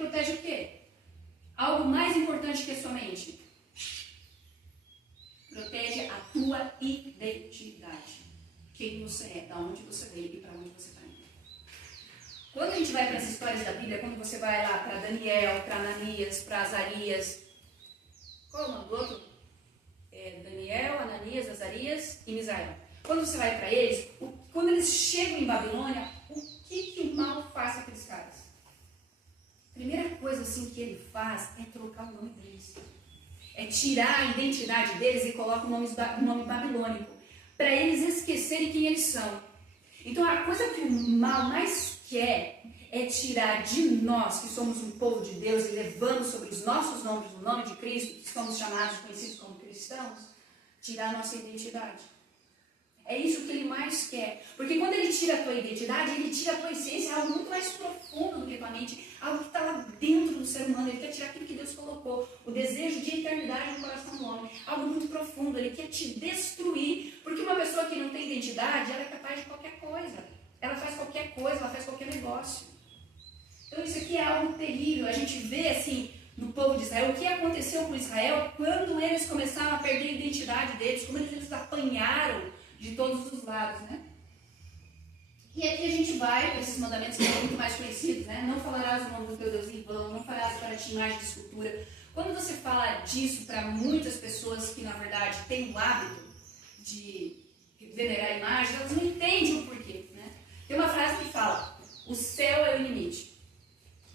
protege o quê? Algo mais importante que a sua mente. Protege a tua identidade. Quem você é, da onde você veio e para onde você está indo. Quando a gente vai para as histórias da Bíblia, quando você vai lá para Daniel, para Ananias, para Azarias, qual é o nome do outro? Daniel, Ananias, Azarias e Misael. Quando você vai para eles, quando eles chegam em Babilônia, o que o mal faz com aqueles caras? A primeira coisa assim que ele faz é trocar o nome deles. É tirar a identidade deles e coloca o nome babilônico, para eles esquecerem quem eles são. Então a coisa que o mal mais quer é tirar de nós, que somos um povo de Deus e levamos sobre os nossos nomes o nome de Cristo, que somos chamados, conhecidos como cristãos, tirar a nossa identidade. É isso que ele mais quer. Porque quando ele tira a tua identidade, ele tira a tua essência, algo muito mais profundo do que a tua mente, algo que está lá dentro do ser humano. Ele quer tirar aquilo que Deus colocou, o desejo de eternidade no coração do homem, algo muito profundo. Ele quer te destruir, porque uma pessoa que não tem identidade, ela é capaz de qualquer coisa. Ela faz qualquer coisa, ela faz qualquer negócio. Então isso aqui é algo terrível. A gente vê assim, no povo de Israel, o que aconteceu com Israel quando eles começaram a perder a identidade deles, como eles apanharam de todos os lados, né? E aqui a gente vai para esses mandamentos que são muito mais conhecidos, né? Não falarás o nome do teu Deus em vão, não farás para ti imagem de escultura. Quando você fala disso para muitas pessoas que, na verdade, têm o hábito de venerar imagens, elas não entendem o porquê, né? Tem uma frase que fala, o céu é o limite.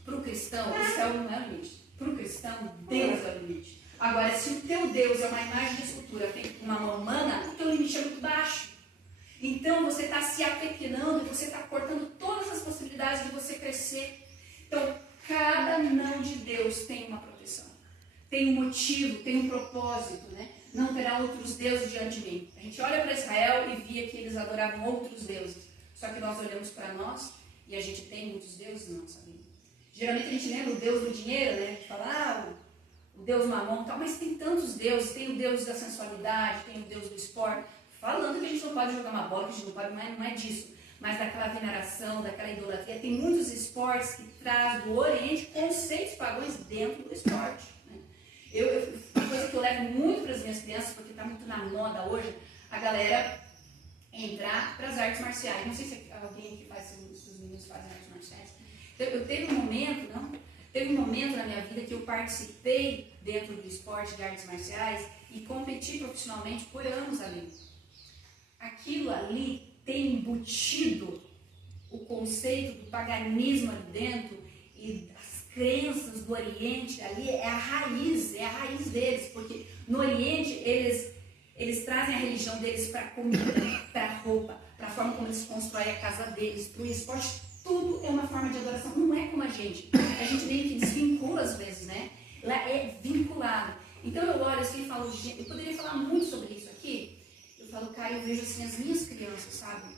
Para o cristão, o céu não é o limite. Para o cristão, Deus é o limite. Agora, se o teu Deus é uma imagem de escultura feita com uma mão humana, o teu limite é muito baixo. Então, você está se apequenando, você está cortando todas as possibilidades de você crescer. Então, cada não de Deus tem uma proteção. Tem um motivo, tem um propósito, né? Não terá outros deuses diante de mim. A gente olha para Israel e via que eles adoravam outros deuses. Só que nós olhamos para nós e a gente tem muitos deuses, não sabia? Geralmente a gente lembra o Deus do dinheiro, né? A gente fala, o Deus mamon e tal, mas tem tantos deuses, tem o Deus da sensualidade, tem o Deus do esporte, falando que a gente não pode jogar uma bola, que a gente não pode, não é disso, mas daquela veneração, daquela idolatria. Tem muitos esportes que trazem do Oriente conceitos pagãos dentro do esporte. Né? Uma coisa que eu levo muito para as minhas crianças, porque está muito na moda hoje, a galera entrar para as artes marciais. Não sei se alguém que faz, se os meninos fazem artes marciais. Eu teve um momento na minha vida que eu participei dentro do esporte de artes marciais e competi profissionalmente por anos ali. Aquilo ali tem embutido o conceito do paganismo ali dentro e as crenças do Oriente ali é a raiz deles, porque no Oriente eles trazem a religião deles para a comida, para a roupa, para a forma como eles constroem a casa deles, para o esporte. Tudo é uma forma de adoração, não é como a gente meio que desvincula às vezes, né? Lá é vinculado. Então eu olho assim e falo, gente, eu poderia falar muito sobre isso aqui. Eu falo, cara, eu vejo assim as minhas crianças, sabe?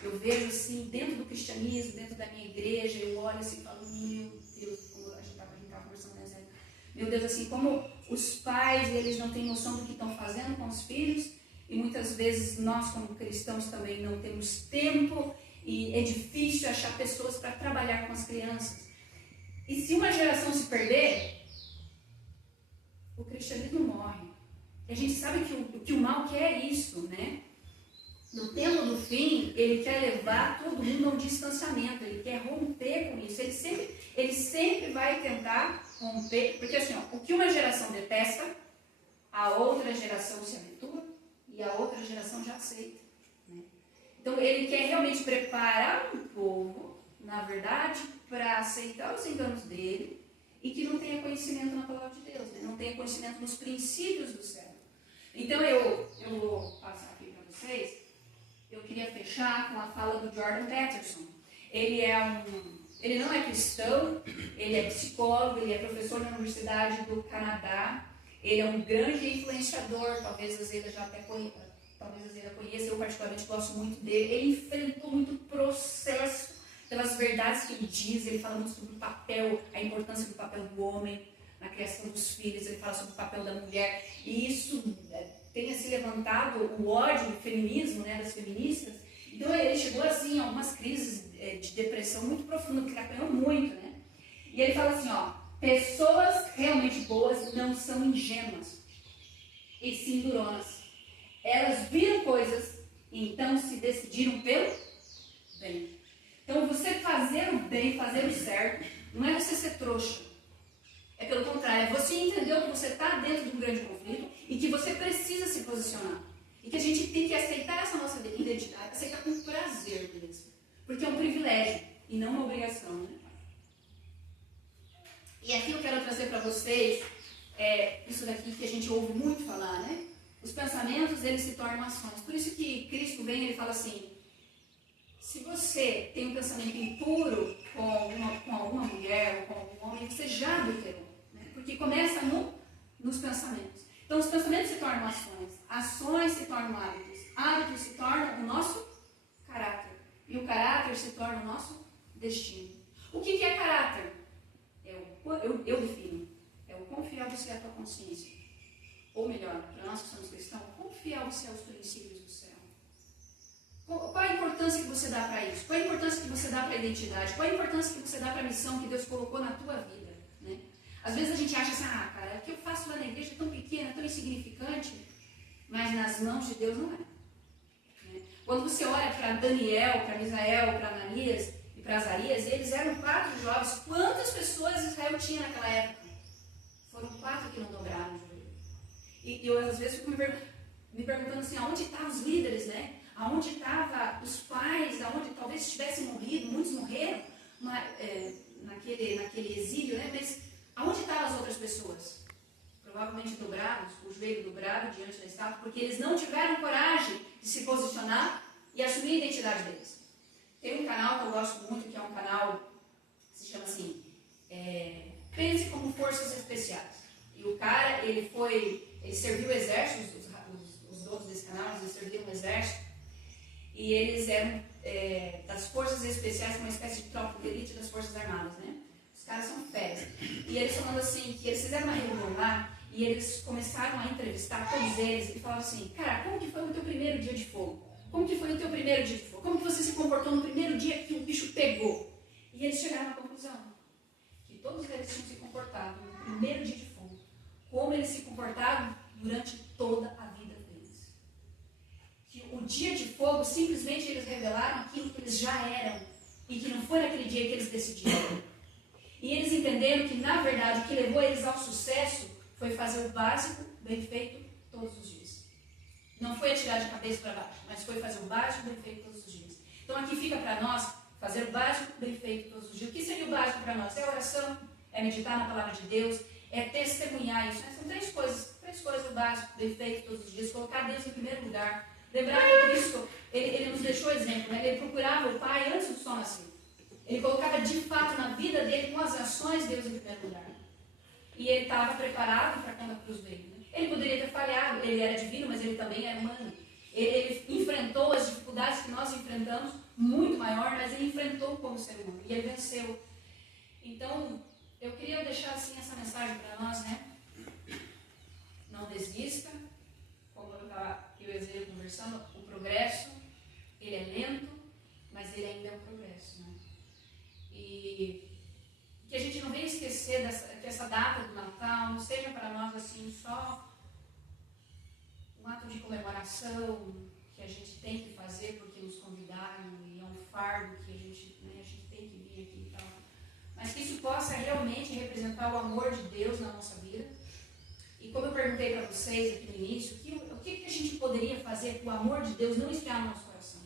Eu vejo assim, dentro do cristianismo, dentro da minha igreja, eu olho assim e falo, meu Deus, como a gente estava conversando, né? Meu Deus, assim, como os pais, eles não têm noção do que estão fazendo com os filhos, e muitas vezes nós como cristãos também não temos tempo, e é difícil achar pessoas para trabalhar com as crianças. E se uma geração se perder, o cristianismo morre. E a gente sabe que o mal quer isso, né? No tempo do fim, ele quer levar todo mundo a um distanciamento, ele quer romper com isso. Ele sempre vai tentar romper, porque assim, ó, o que uma geração detesta, a outra geração se aventura e a outra geração já aceita. Né? Então ele quer realmente preparar um povo, na verdade, para aceitar os enganos dele e que não tenha conhecimento na palavra de Deus, né? Não tenha conhecimento nos princípios do céu. Então eu vou passar aqui para vocês. Eu queria fechar com a fala do Jordan Peterson. Ele não é cristão, ele é psicólogo, ele é professor na Universidade do Canadá. Ele é um grande influenciador, talvez a Zeda já até conheça, eu particularmente gosto muito dele. Ele enfrentou muito processo pelas verdades que ele diz, ele fala muito sobre o papel, a importância do papel do homem na criação dos filhos, ele fala sobre o papel da mulher, e isso tenha se levantado o ódio do feminismo, né, das feministas. Então ele chegou assim a algumas crises de depressão muito profundas, porque ele apanhou muito, né? E ele fala assim, ó, pessoas realmente boas não são ingênuas, e sim duronas. Elas viram coisas e então se decidiram pelo bem. Então você fazer o bem, fazer o certo, não é você ser trouxa. É pelo contrário, é você entender que você está dentro de um grande conflito e que você precisa se posicionar. E que a gente tem que aceitar essa nossa identidade, aceitar com prazer mesmo. Porque é um privilégio e não uma obrigação, né? E aqui eu quero trazer para vocês, isso daqui que a gente ouve muito falar, né? Os pensamentos, eles se tornam ações. Por isso que Cristo vem e ele fala assim, se você tem um pensamento impuro com alguma mulher ou com algum homem, você já adulterou. Né? Porque começa nos pensamentos. Então, os pensamentos se tornam ações. Ações se tornam hábitos. Hábitos se tornam o nosso caráter. E o caráter se torna o nosso destino. O que é caráter? Eu defino. É o quão fiel você é à tua consciência. Ou melhor, para nós que somos cristãos, quão fiel você é aos princípios do céu. Qual a importância que você dá para isso? Qual a importância que você dá para a identidade? Qual a importância que você dá para a missão que Deus colocou na tua vida? Né? Às vezes a gente acha assim, cara, o que eu faço lá na igreja é tão pequena, tão insignificante, mas nas mãos de Deus não é. Né? Quando você olha para Daniel, para Misael, para Ananias e para Azarias, eles eram 4 jovens. Quantas pessoas Israel tinha naquela época? Foram 4 que não dobraram o joelho. E eu às vezes fico me perguntando assim, aonde estavam os líderes, né? Aonde estavam os pais, aonde talvez tivessem morrido, muitos morreram naquele exílio, né? Mas aonde estavam as outras pessoas? Provavelmente dobrados, o joelho dobrado diante da estátua, porque eles não tiveram coragem de se posicionar e assumir a identidade deles. Tem um canal que eu gosto muito, que é um canal que se chama assim, Pense como Forças Especiais. E o cara, ele serviu o exército, os donos desse canal, eles serviram o exército, e eles eram das forças especiais, uma espécie de tropa de elite das forças armadas, né? Os caras são férias. E eles falando assim, que eles fizeram uma reunião lá, e eles começaram a entrevistar todos eles, e falavam assim, cara, como que foi o teu primeiro dia de fogo? Como que foi o teu primeiro dia de fogo? Como que você se comportou no primeiro dia que o bicho pegou? E eles chegaram à conclusão, que todos eles tinham se comportado no primeiro dia de fogo, como eles se comportaram durante toda a vida deles. Que o dia de fogo, simplesmente eles revelaram aquilo que eles já eram, e que não foi naquele dia que eles decidiram. E eles entenderam que, na verdade, o que levou eles ao sucesso foi fazer o básico bem feito todos os dias. Não foi atirar de cabeça para baixo, mas foi fazer o básico bem feito todos os dias. Então aqui fica para nós fazer o básico bem feito todos os dias. O que seria o básico para nós? É a oração, é meditar na palavra de Deus, é testemunhar isso. Né? São três coisas básicas bem feito todos os dias. Colocar Deus em primeiro lugar. Lembrar que Cristo, ele nos deixou exemplo, né? Ele procurava o Pai antes do sol nascer. Ele colocava de fato na vida dele, com as ações, Deus em primeiro lugar. E ele estava preparado para quando a cruz veio. Né? Ele poderia ter falhado, ele era divino, mas ele também era humano. Ele enfrentou as dificuldades que nós enfrentamos, muito maior, mas ele enfrentou como ser humano. E ele venceu. Então, eu queria deixar assim essa mensagem para nós, né? Não desista. Como eu e o Ezequiel conversando, o progresso, ele é lento, mas ele ainda é um progresso, né? E que a gente não venha esquecer que essa data do Natal não seja para nós assim só um ato de comemoração que a gente tem que fazer porque nos convidaram e é um fardo que a gente tem que vir aqui e tal. Mas que isso possa realmente representar o amor de Deus na nossa vida. E como eu perguntei para vocês aqui no início, o que a gente poderia fazer para o amor de Deus não esfriar no nosso coração?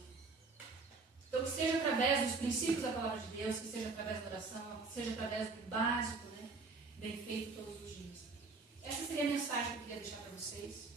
Então, que seja através dos princípios da palavra de Deus, que seja através da oração, que seja através do básico, né, bem feito todos os dias. Essa seria a mensagem que eu queria deixar para vocês.